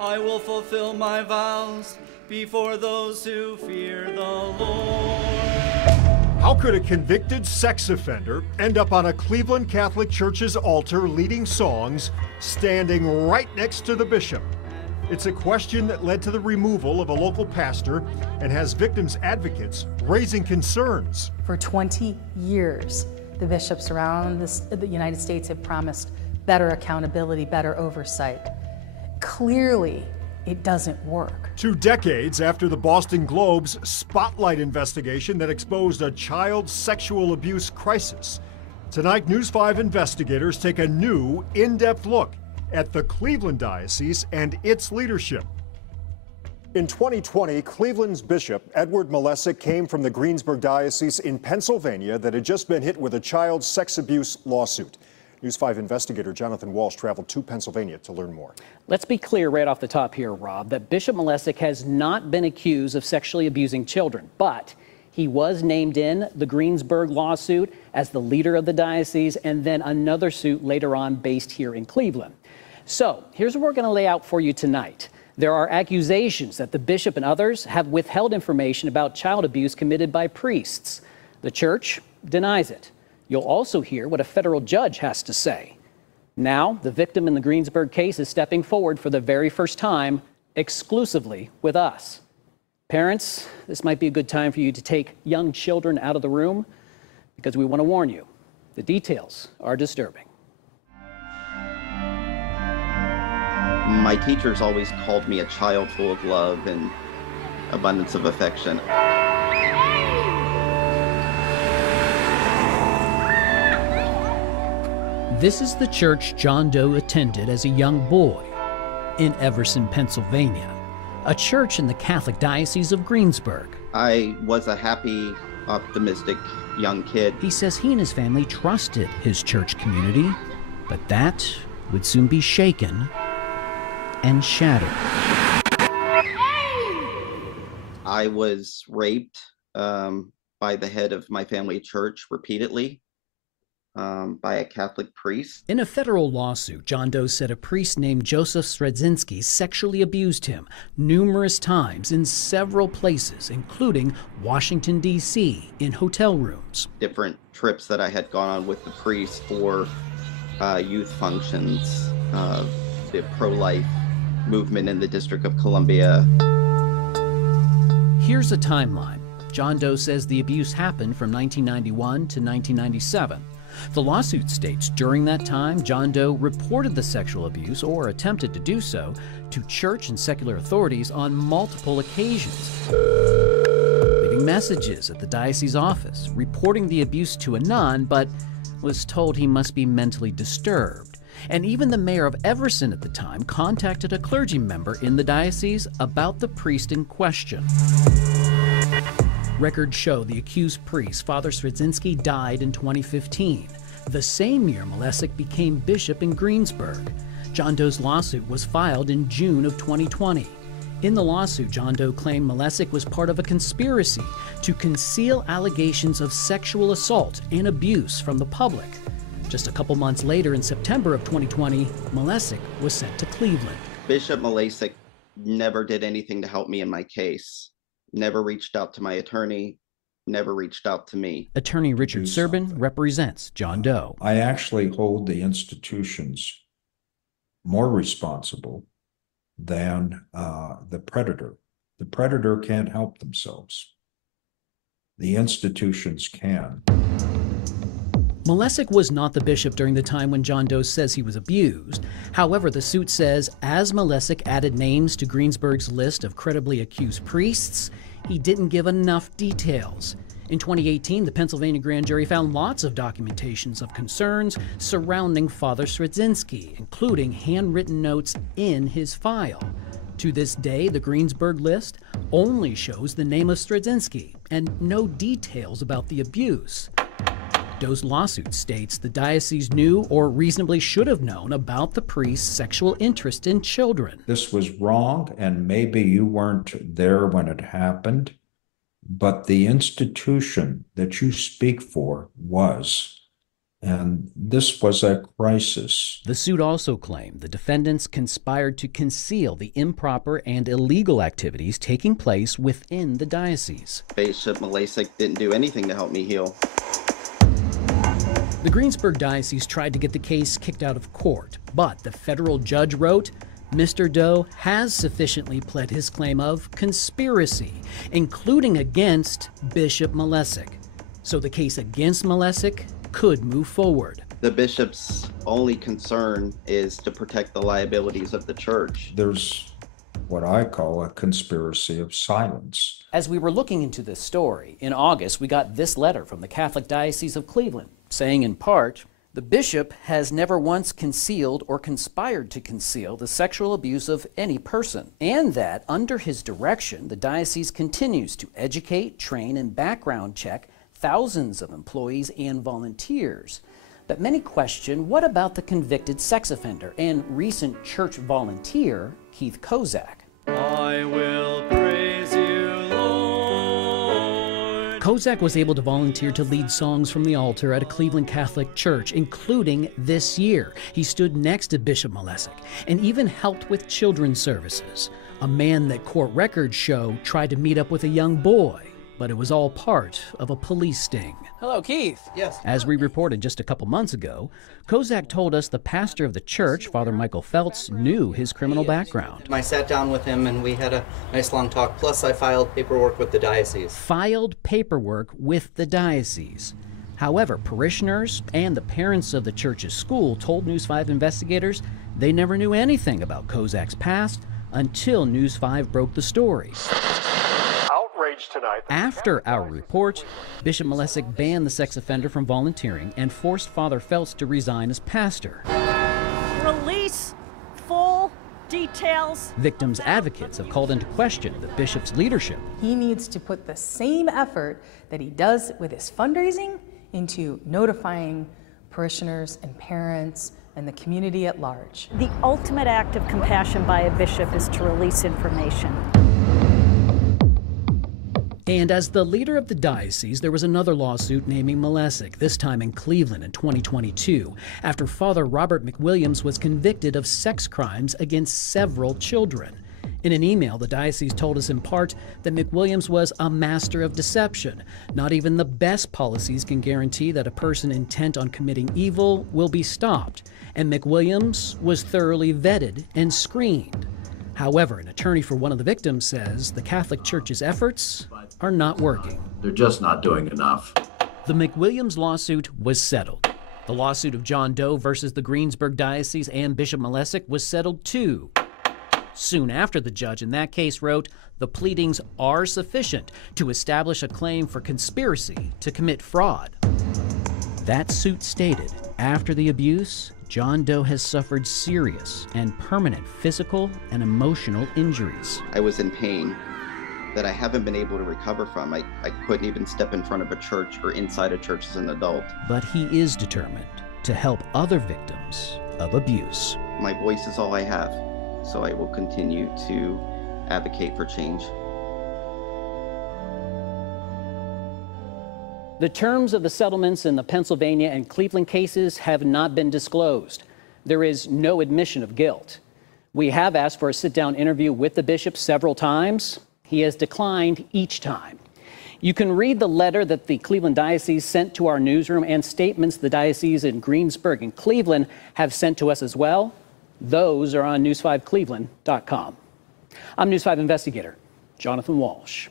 I will fulfill my vows before those who fear the Lord. How could a convicted sex offender end up on a Cleveland Catholic Church's altar leading songs, standing right next to the bishop? It's a question that led to the removal of a local pastor and has victims' advocates raising concerns. For 20 years, the bishops around the United States have promised better accountability, better oversight. Clearly, it doesn't work. 2 decades after the Boston Globe's Spotlight investigation that exposed a child sexual abuse crisis, tonight News 5 investigators take a new, in-depth look at the Cleveland Diocese and its leadership. In 2020, Cleveland's Bishop Edward Malesic came from the Greensburg Diocese in Pennsylvania that had just been hit with a child sex abuse lawsuit. News 5 investigator Jonathan Walsh traveled to Pennsylvania to learn more. Let's be clear right off the top here, Rob, that Bishop Malesic has not been accused of sexually abusing children, but he was named in the Greensburg lawsuit as the leader of the diocese, and then another suit later on based here in Cleveland. So here's what we're going to lay out for you tonight. There are accusations that the bishop and others have withheld information about child abuse committed by priests. The church denies it. You'll also hear what a federal judge has to say. Now, the victim in the Greensburg case is stepping forward for the very first time, exclusively with us. Parents, this might be a good time for you to take young children out of the room, because we want to warn you, the details are disturbing. My teachers always called me a child full of love and abundance of affection. This is the church John Doe attended as a young boy in Everson, Pennsylvania, a church in the Catholic Diocese of Greensburg. I was a happy, optimistic young kid. He says he and his family trusted his church community, but that would soon be shaken and shattered. I was raped by the head of my family church repeatedly. By a Catholic priest. In a federal lawsuit, John Doe said a priest named Joseph Stredzinski sexually abused him numerous times in several places, including Washington, D.C., in hotel rooms. Different trips that I had gone on with the priest for youth functions, the pro-life movement in the District of Columbia. Here's a timeline. John Doe says the abuse happened from 1991 to 1997. The lawsuit states during that time, John Doe reported the sexual abuse, or attempted to do so, to church and secular authorities on multiple occasions, leaving messages at the diocese office, reporting the abuse to a nun, but was told he must be mentally disturbed. And even the mayor of Everson at the time contacted a clergy member in the diocese about the priest in question. Records show the accused priest, Father Stredzinski, died in 2015, the same year Malesic became bishop in Greensburg. John Doe's lawsuit was filed in June of 2020. In the lawsuit, John Doe claimed Malesic was part of a conspiracy to conceal allegations of sexual assault and abuse from the public. Just a couple months later, in September of 2020, Malesic was sent to Cleveland. Bishop Malesic never did anything to help me in my case. Never reached out to my attorney, never reached out to me. Attorney Richard Serbin represents John Doe. I actually hold the institutions more responsible than the predator. The predator can't help themselves. The institutions can. Malesic was not the bishop during the time when John Doe says he was abused. However, the suit says as Malesic added names to Greensburg's list of credibly accused priests, he didn't give enough details. In 2018, the Pennsylvania grand jury found lots of documentations of concerns surrounding Father Stredzinski, including handwritten notes in his file. To this day, the Greensburg list only shows the name of Stredzinski and no details about the abuse. Doe's lawsuit states the diocese knew or reasonably should have known about the priest's sexual interest in children. This was wrong, and maybe you weren't there when it happened, but the institution that you speak for was. And this was a crisis. The suit also claimed the defendants conspired to conceal the improper and illegal activities taking place within the diocese. Bishop Malesic didn't do anything to help me heal. The Greensburg Diocese tried to get the case kicked out of court, but the federal judge wrote, Mr. Doe has sufficiently pled his claim of conspiracy, including against Bishop Malesic. So the case against Malesic could move forward. The bishop's only concern is to protect the liabilities of the church. There's what I call a conspiracy of silence. As we were looking into this story, in August, we got this letter from the Catholic Diocese of Cleveland, saying in part, the bishop has never once concealed or conspired to conceal the sexual abuse of any person, and that under his direction, the diocese continues to educate, train, and background check thousands of employees and volunteers. But many question, what about the convicted sex offender and recent church volunteer, Keith Kozak? I will praise you, Lord. Kozak was able to volunteer to lead songs from the altar at a Cleveland Catholic church, including this year. He stood next to Bishop Malesic and even helped with children's services. A man that court records show tried to meet up with a young boy, but it was all part of a police sting. Hello, Keith. Yes. As we reported just a couple months ago, Kozak told us the pastor of the church, Father Michael Feltz, knew his criminal background. I sat down with him and we had a nice long talk, plus I filed paperwork with the diocese. Filed paperwork with the diocese. However, parishioners and the parents of the church's school told News 5 investigators they never knew anything about Kozak's past until News 5 broke the story. Tonight. After our report, Bishop Malesic banned the sex offender from volunteering and forced Father Feltz to resign as pastor. Release full details. Victims' advocates have called into question the bishop's leadership. He needs to put the same effort that he does with his fundraising into notifying parishioners and parents and the community at large. The ultimate act of compassion by a bishop is to release information. And as the leader of the diocese, there was another lawsuit naming Malesic, this time in Cleveland in 2022, after Father Robert McWilliams was convicted of sex crimes against several children. In an email, the diocese told us in part that McWilliams was a master of deception. Not even the best policies can guarantee that a person intent on committing evil will be stopped, and McWilliams was thoroughly vetted and screened. However, an attorney for one of the victims says the Catholic Church's efforts are not working. They're just not doing enough. The McWilliams lawsuit was settled. The lawsuit of John Doe versus the Greensburg Diocese and Bishop Malesic was settled too. Soon after, the judge in that case wrote, the pleadings are sufficient to establish a claim for conspiracy to commit fraud. That suit stated, after the abuse, John Doe has suffered serious and permanent physical and emotional injuries. I was in pain that I haven't been able to recover from. I couldn't even step in front of a church or inside a church as an adult. But he is determined to help other victims of abuse. My voice is all I have, so I will continue to advocate for change. The terms of the settlements in the Pennsylvania and Cleveland cases have not been disclosed. There is no admission of guilt. We have asked for a sit-down interview with the bishop several times. He has declined each time. You can read the letter that the Cleveland Diocese sent to our newsroom and statements the diocese in Greensburg and Cleveland have sent to us as well. Those are on news5cleveland.com. I'm News 5 investigator Jonathan Walsh.